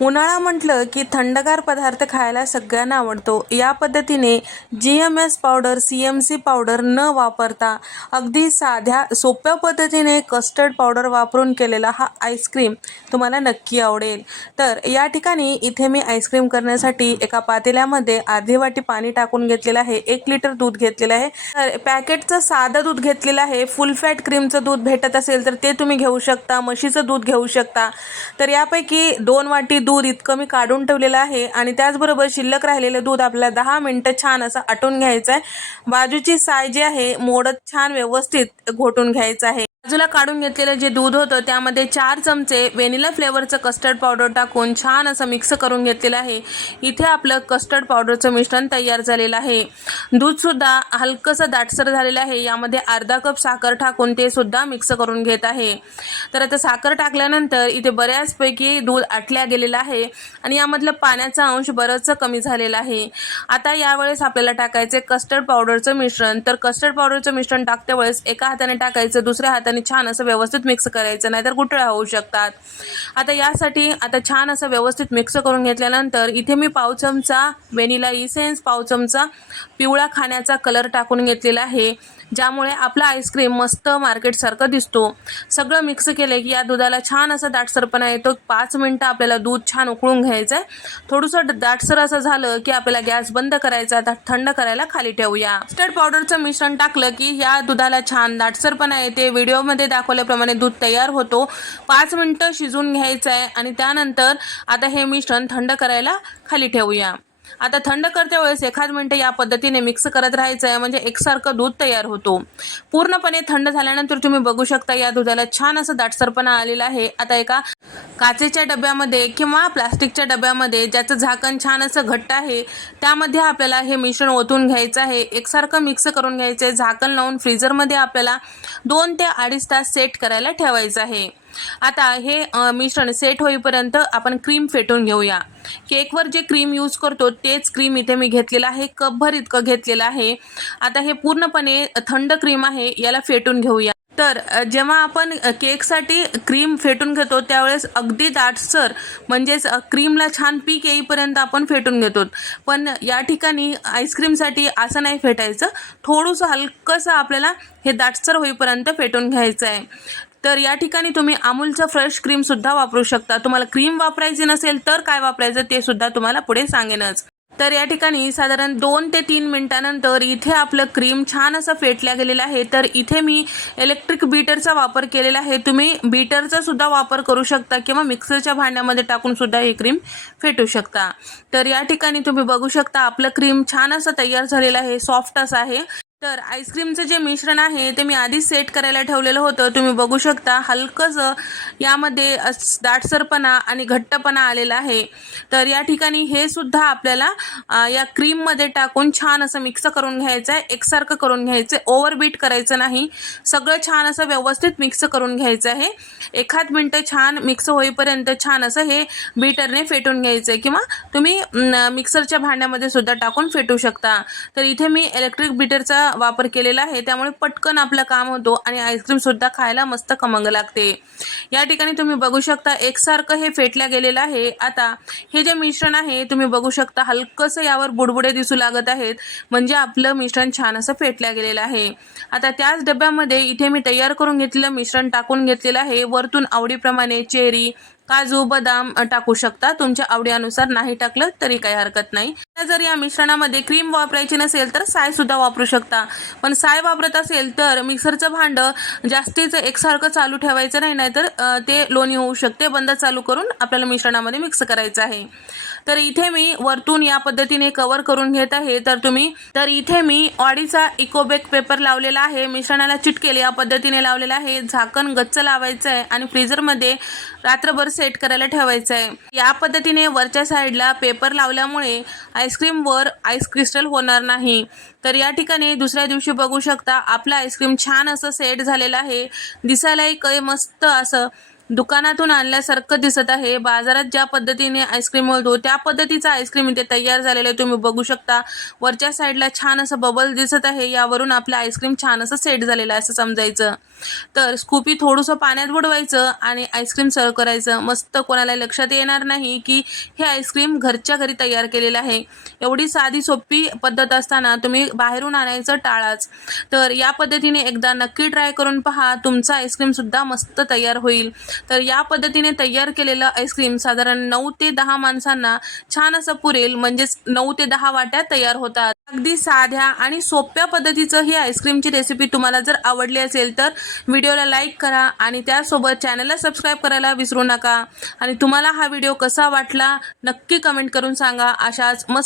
उन्हाळा म्हटलं की थंडगार पदार्थ खायला सगळ्यांना आवडतो. या पद्धतीने G M S powder C M C powder न वापरता अगदी साध्या सोप्या पद्धतीने कस्टर्ड पावडर वापरून केलेला हा आईस्क्रीम तुम्हाला नक्की आवडेल. तर या ठिकाणी इथे मी आईस्क्रीम करण्यासाठी एका पातेल्यामध्ये अर्धी वाटी पाणी टाकून घेतलेलं आहे एक लिटर दूध घेतलेलं आहे. तर पॅकेटचं साधं दूध घेतलेलं आहे फुल फॅट क्रीमचं दूध भेटत असेल तर ते तुम्ही घेऊ शकता म्हशीचं दूध घेऊ शकता. तर यापैकी दोन वाटी दूध इतकं मी काढून ठेवलेलं आहे आणि त्याचबरोबर शिल्लक राहिलेलं दूध आपल्याला दहा मिनटं छान असं आटून घ्यायचं आहे बाजूची साय जी आहे मोडत छान व्यवस्थित घोटून घ्यायचं आहे. बाजूला काढून घेतलेलं जे दूध होतं त्यामध्ये चार चमचे व्हेनिला फ्लेवरचं कस्टर्ड पावडर टाकून छान असं मिक्स करून घेतलेलं आहे. इथे आपलं कस्टर्ड पावडरचं मिश्रण तयार झालेलं आहे. दूधसुद्धा हलकंसं दाटसर झालेलं आहे. यामध्ये अर्धा कप साखर टाकून ते सुद्धा मिक्स करून घेत आहे. तर आता साखर टाकल्यानंतर इथे बऱ्याचपैकी दूध आटल्या गेलेलं आहे आणि यामधलं पाण्याचा अंश बरंचसं कमी झालेला आहे. आता यावेळेस आपल्याला टाकायचे कस्टर्ड पावडरचं मिश्रण. तर कस्टर्ड पावडरचं मिश्रण टाकते वेळेस एका हाताने टाकायचं दुसऱ्या हाताने छान असं व्यवस्थित मिक्स करायचं नाहीतर गुठळ्या होऊ शकतात. आता यासाठी आता छान असं व्यवस्थित मिक्स करून घेतल्यानंतर इथे मी पाव चमचा व्हेनिला इसेन्स पाव चमचा पिवळा खाण्याचा कलर टाकून घेतलेला आहे. ज्यामुळे आपला आईस्क्रीम मस्त मार्केटसारखं दिसतो. सगळं मिक्स केलं की या दुधाला छान असा दाटसरपणा येतो. पाच मिनटं आपल्याला दूध छान उकळून घ्यायचं आहे थोडंसं दाटसर असं झालं की आपल्याला गॅस बंद करायचा आता थंड करायला खाली ठेवूया. कस्टर्ड पावडरचं मिश्रण टाकलं की या दुधाला छान दाटसरपणा येते. व्हिडिओमध्ये दाखवल्याप्रमाणे दूध तयार होतो. पाच मिनटं शिजून घ्यायचं आहे आणि त्यानंतर आता हे मिश्रण थंड करायला खाली ठेवूया. आता थंड करते वेळेस एखाद मिनटं या पद्धतीने मिक्स करत राहायचं आहे म्हणजे एकसारखं दूध तयार होतो. पूर्णपणे थंड झाल्यानंतर तुम्ही बघू शकता या दुधाला छान असं दाटसरपणा आलेला आहे. आता एका काचेच्या डब्यामध्ये किंवा प्लास्टिकच्या डब्यामध्ये ज्याचं झाकण छान असं घट्ट आहे त्यामध्ये आपल्याला हे मिश्रण ओतून घ्यायचं आहे. एकसारखं मिक्स करून घ्यायचं आहे झाकण लावून फ्रीजरमध्ये आपल्याला दोन ते अडीच तास सेट करायला ठेवायचं आहे. आता हे मिश्रण सेट होईपर्यंत आपण क्रीम फेटून घेऊया. केकवर जे क्रीम यूज करतो तेच क्रीम इथे मी घेतलेलं आहे. कपभर इतकं घेतलेलं आहे. आता हे पूर्णपणे थंड क्रीम आहे याला फेटून घेऊया. तर जेव्हा आपण केकसाठी क्रीम फेटून घेतो त्यावेळेस अगदी दाटसर म्हणजेच क्रीमला छान पीक येईपर्यंत आपण फेटून घेतो. पण या ठिकाणी आईस्क्रीमसाठी असं नाही फेटायचं. थोडंसं हलकंसं आपल्याला हे दाटसर होईपर्यंत फेटून घ्यायचं आहे तर या ठिकाणी तुम्ही अमूलचं फ्रेश क्रीमसुद्धा वापरू शकता. तुम्हाला क्रीम वापरायची नसेल तर काय वापरायचं ते सुद्धा तुम्हाला पुढे सांगेनच. तर या ठिकाणी साधारण दोन ते तीन मिनिटानंतर इथे आपलं क्रीम छान असं फेटल्या गेलेलं आहे. तर इथे मी इलेक्ट्रिक बीटरचा वापर केलेला आहे. तुम्ही बीटरचा सुद्धा वापर करू शकता किंवा मिक्सरच्या भांड्यामध्ये टाकून सुद्धा हे क्रीम फेटू शकता. तर या ठिकाणी तुम्ही बघू शकता आपलं क्रीम छान असं तयार झालेलं आहे. सॉफ्ट असं आहे. तर आईस्क्रीमचं जे मिश्रण आहे ते मी आधीच सेट करायला ठेवलेलं होतं. तुम्ही बघू शकता हलकंसं यामध्ये दाटसरपणा आणि घट्टपणा आलेला आहे. तर या ठिकाणी हे सुद्धा आपल्याला या क्रीममध्ये टाकून छान असं मिक्स करून घ्यायचं आहे एकसारखं करून घ्यायचं आहे ओव्हरबीट करायचं नाही. सगळं छान असं व्यवस्थित मिक्स करून घ्यायचं आहे. एखाद मिनटं छान मिक्स होईपर्यंत छान असं हे बीटरने फेटून घ्यायचं आहे किंवा तुम्ही मिक्सरच्या भांड्यामध्ये सुद्धा टाकून फेटू शकता. तर इथे मी इलेक्ट्रिक बीटरचा वापर केलेला आहे. त्यामुळे पटकन आपलं काम होतो आणि आईस्क्रीम सुद्धा खायला मस्त खमंग लागते. या ठिकाणी तुम्ही बघू शकता एकसारखं हे फेटल्या गेलेलं आहे. आता हे जे मिश्रण आहे तुम्ही बघू शकता हलकंसं यावर बुडबुडे दिसू लागत आहेत. म्हणजे आपलं मिश्रण छान असं फेटल्या गेलेलं आहे. आता त्याच डब्यामध्ये इथे मी तयार करून घेतलेलं मिश्रण टाकून घेतलेलं आहे. वरतून आवडीप्रमाणे चेरी काजू बदाम टाकू शकता. तुमच्या आवडीनुसार नाही टाकलं तरी काही हरकत नाही. जर या मिश्रणामध्ये क्रीम वापरायची नसेल तर साय सुद्धा वापरू शकता. पण साय वापरत असेल तर मिक्सरचं भांड जास्तीच एकसारखं चालू ठेवायचं नाही नाहीतर तर ते लोणी होऊ शकते. बंद चालू करून आपल्याला मिश्रणामध्ये मिक्स करायचं आहे. तर इथे मी वरतून या पद्धतीने कवर करून घेत आहे. तर तुम्ही तर इथे मी ऑडीचा इकोबेक पेपर लावलेला आहे. मिश्रणाला चिटकेल या पद्धतीने लावलेला आहे. झाकण गच्च लावायचं आहे आणि फ्रीजरमध्ये रात्रभर सेट करायला ठेवायचं आहे या पद्धतीने वरच्या साईडला पेपर लावल्यामुळे आईस्क्रीमवर आईस क्रिस्टल होणार नाही. तर या ठिकाणी दुसऱ्या दिवशी बघू शकता आपलं आईस्क्रीम छान असं सेट झालेलं आहे. दिसायलाही काही मस्त असं दुकानातून आणल्यासारखं दिसत आहे. बाजारात ज्या पद्धतीने आईस्क्रीम मिळतो त्या पद्धतीचा आईस्क्रीम इथे तयार झालेलं आहे. तुम्ही बघू शकता. वरच्या साईडला छान असं बबल दिसत आहे. यावरून आपलं आईस्क्रीम छान असं सेट झालेलं आहे असं समजायचं. तर स्कूपी थोडंसं पाण्यात बुडवायचं आणि आईस्क्रीम सर्व करायचं. मस्त कोणाला लक्षात येणार नाही की हे आईस्क्रीम घरच्या घरी तयार केलेलं आहे. एवढी साधी सोपी पद्धत असताना तुम्ही बाहेरून आणायचं टाळाच. तर या पद्धतीने एकदा नक्की ट्राय करून पहा. तुमचं आईस्क्रीमसुद्धा मस्त तयार होईल. तर या पद्धतीने तयार केलेलं आईस्क्रीम साधारण नऊ ते दहा माणसांना छान असं पुरेल. म्हणजेच नऊ ते दहा वाट्या तयार होतात. अगदी साध्या आणि सोप्या पद्धतीचं ही आईस्क्रीमची रेसिपी तुम्हाला जर आवडली असेल तर व्हिडिओला लाईक करा आणि त्यासोबत चॅनलला सबस्क्राईब करायला विसरू नका. आणि तुम्हाला हा व्हिडिओ कसा वाटला नक्की कमेंट करून सांगा. अशाच मस्त